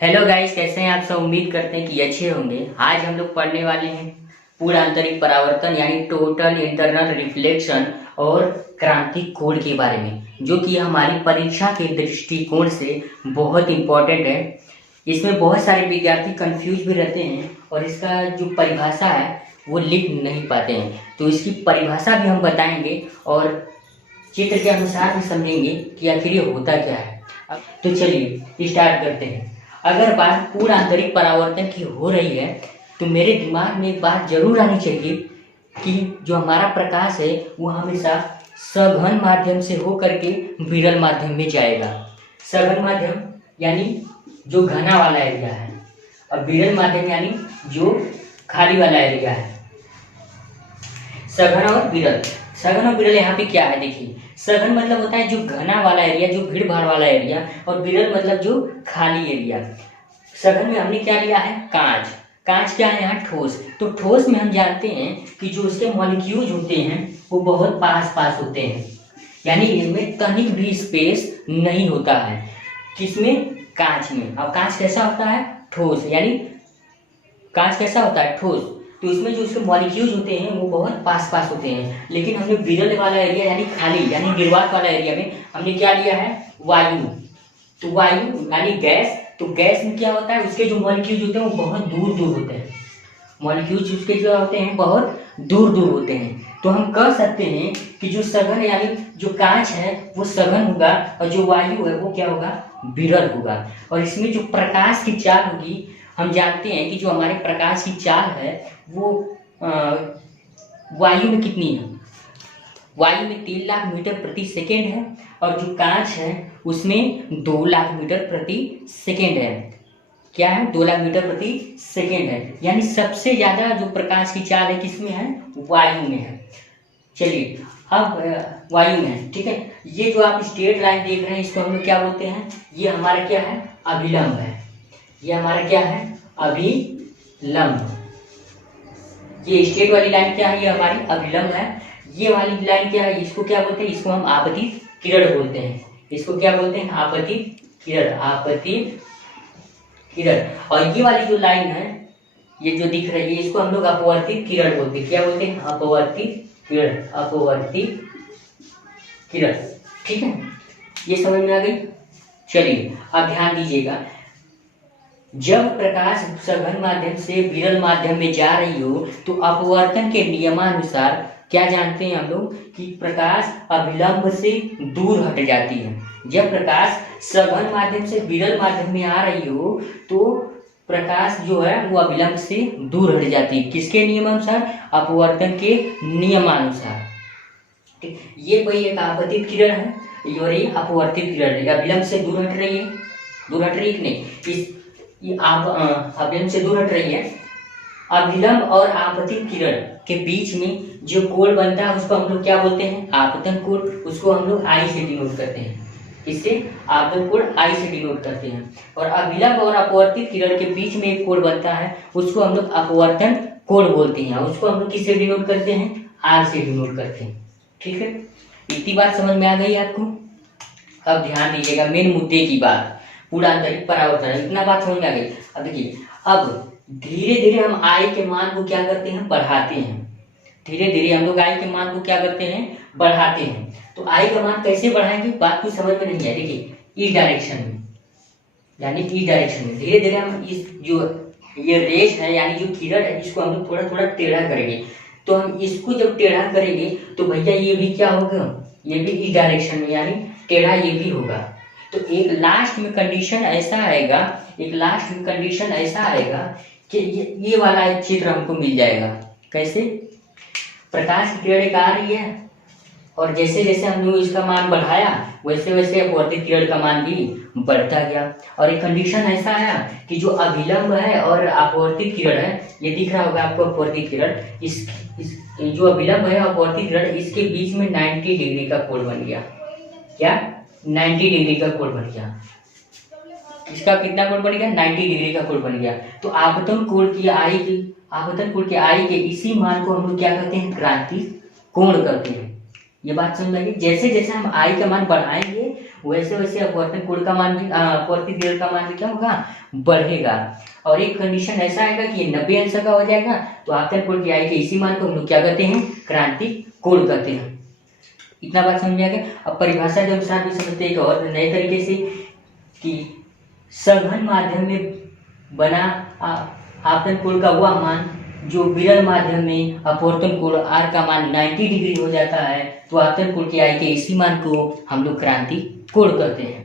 Hello guys, कैसे हैं आप सब। उम्मीद करते हैं कि अच्छे होंगे। आज हम लोग पढ़ने वाले हैं पूर्ण आंतरिक परावर्तन यानी टोटल इंटरनल रिफ्लेक्शन और क्रांतिक कोण के बारे में, जो कि हमारी परीक्षा के दृष्टिकोण से बहुत इंपॉर्टेंट है। इसमें बहुत सारे विद्यार्थी कंफ्यूज भी रहते हैं और इसका जो परिभाषा है वो लिख नहीं पाते हैं, तो इसकी परिभाषा भी हम बताएंगे और चित्र के अनुसार भी समझेंगे कि आखिर ये होता क्या है। अब तो चलिए स्टार्ट करते हैं। अगर बात पूर्ण आंतरिक परावर्तन की हो रही है तो मेरे दिमाग में एक बात जरूर आनी चाहिए कि जो हमारा प्रकाश है वो हमेशा सघन माध्यम से होकर के विरल माध्यम में जाएगा। सघन माध्यम यानी जो घना वाला एरिया है और विरल माध्यम यानी जो खाली वाला एरिया है। सघन और विरल, सघन और विरल यहाँ पे क्या है देखिए। सघन मतलब होता है जो घना वाला एरिया, जो भीड़ भाड़ वाला एरिया, और विरल मतलब जो खाली एरिया। सघन में हमने क्या लिया है, कांच। कांच क्या है यहाँ, ठोस। तो ठोस में हम जानते हैं कि जो उसके मॉलिक्यूल्स होते हैं वो बहुत पास पास होते हैं, यानी इनमें तनिक भी स्पेस नहीं होता है। किसमें, कांच में। अब कांच कैसा होता है, ठोस, यानी कांच कैसा होता है, ठोस। तो इसमें जो उसके मॉलिक्यूल्स होते हैं वो बहुत पास पास होते हैं। लेकिन हमने विरल वाला एरिया यानी खाली यानी निर्वात वाला एरिया में हमने क्या लिया है, वायु। तो वायु यानी गैस। तो गैस में क्या होता है, उसके जो मॉलिक्यूल्स होते हैं वो बहुत दूर दूर होते हैं। मॉलिक्यूल्स उसके जो होते हैं बहुत दूर दूर होते हैं। तो हम कह सकते हैं कि जो सघन यानी जो कांच है वो सघन होगा और जो वायु है वो क्या होगा, विरल होगा। और इसमें जो प्रकाश की चाल होगी, हम जानते हैं कि जो हमारे प्रकाश की चाल है वो वायु में कितनी है, वायु में 3 लाख मीटर प्रति सेकेंड है और जो कांच है उसमें 2 लाख मीटर प्रति सेकेंड है। क्या है, 2 लाख मीटर प्रति सेकेंड है। यानी सबसे ज्यादा जो प्रकाश की चाल है किसमें है, वायु में है। चलिए अब वायु में है, ठीक है। ये जो आप स्ट्रेट लाइन देख रहे हैं इसको हम लोग क्या बोलते हैं, ये हमारा क्या है, अभिलंब है। ये हमारा क्या है, अभिलंब। ये स्ट्रेट वाली लाइन क्या है, ये हमारी अभिलंब है। ये वाली लाइन क्या है, इसको क्या बोलते हैं, इसको हम आपतित किरण बोलते हैं। इसको क्या बोलते हैं, आपतित किरण, आपतित किरण। और ये वाली जो लाइन है, ये जो दिख रही है, इसको हम लोग अपवर्तित किरण बोलते हैं। क्या बोलते हैं, अपवर्तित किरण, अपवर्तित किरण। ठीक है, ये समझ में आ गई। चलिए अब ध्यान दीजिएगा, जब प्रकाश सघन माध्यम से विरल माध्यम में जा रही हो तो अपवर्तन के नियमानुसार क्या जानते हैं हम लोग कि प्रकाश अभिलंब से दूर हट जाती है। जब प्रकाश सघन माध्यम से विरल माध्यम में आ रही हो तो प्रकाश जो है वो अभिलंब से दूर हट जाती है। किसके नियमानुसार, अपवर्तन के नियमानुसार। ठीक, ये कोई एक आपतित किरण है और ये अपवर्तित किरण है। अभिलंब से दूर हट रही है, दूर हट रही है कि नहीं, इस ये आप अभिलंब से दूर हट रही है। अभिलंब और आपतित किरण के बीच में जो कोण बनता है उसको हम लोग क्या बोलते हैं, आपतन कोण। उसको हम लोग आई से डिनोट करते हैं। इससे आपतन कोण आई से डिनोट करते हैं। और अभिलंब और अपवर्तित किरण के बीच में एक कोण बनता है उसको हम लोग अपवर्तन कोण बोलते हैं। उसको हम लोग किससे डिनोट करते हैं, आर से डिनोट करते हैं। ठीक है, इतनी बात समझ में आ गई आपको। अब ध्यान दीजिएगा मेन मुद्दे की बात, पूर्ण आंतरिक परावर्तन। इतना बात समझ में आ गई। अब देखिए, अब धीरे धीरे हम आई के मान को क्या करते हैं, बढ़ाते हैं। धीरे धीरे हम लोग आई के मान को क्या करते हैं, बढ़ाते हैं। तो आई का मान कैसे बढ़ाएंगे, बात कुछ समझ में नहीं है। देखिए इस डायरेक्शन में, यानी इस डायरेक्शन में धीरे धीरे हम इस जो ये रेस है यानी जो किरण है इसको हम लोग थोड़ा थोड़ा टेढ़ा करेंगे। तो हम इसको जब टेढ़ा करेंगे तो भैया ये भी क्या होगा, ये भी इस डायरेक्शन में यानी टेढ़ा ये भी होगा। तो एक लास्ट में कंडीशन ऐसा आएगा, एक लास्ट में कंडीशन ऐसा आएगा कि ये वाला एक चित्र हमको मिल जाएगा। कैसे, प्रकाश की किरण एक आ रही है और जैसे जैसे हमने इसका मान बढ़ाया वैसे वैसे अपवर्तित किरण का मान भी बढ़ता गया। और एक कंडीशन ऐसा आया कि जो अभिलंब है और अपवर्तित किरण है, ये दिख रहा होगा आपको अपवर्तित किरण, इस जो अभिलंब है अपवर्तित किरण इसके बीच में 90 डिग्री का कोण बन गया। क्या, 90 डिग्री का कोण बन गया। इसका कितना कोण बन गया, 90 डिग्री का कोण बन गया। तो आपतन कोण की आई के, आपतन कोण के आई के इसी मान को हम लोग क्या करते हैं, क्रांतिक कोण करते हैं। ये बात समझ में आई। जैसे जैसे हम आई का मान बढ़ाएंगे वैसे वैसे अपवर्तन कोण का मान भी अपवर्तित दीर्घ का मान भी क्या होगा, बढ़ेगा। और एक कंडीशन ऐसा आएगा कि ये 90 अंश का हो जाएगा, तो आपतन कोण की आई के इसी मान को हम लोग क्या कहते हैं, क्रांतिक कोण कहते हैं। इतना बात समझ में आ गया। अब परिभाषा के अनुसार भी समझते हैं एक और नए तरीके से कि सघन माध्यम में बना आपतन कोण का वह मान जो विरल माध्यम में अपवर्तन कोण r का मान 90 डिग्री हो जाता है, तो आपतन कोण की आई के इसी मान को हम लोग क्रांतिक कोण कहते हैं।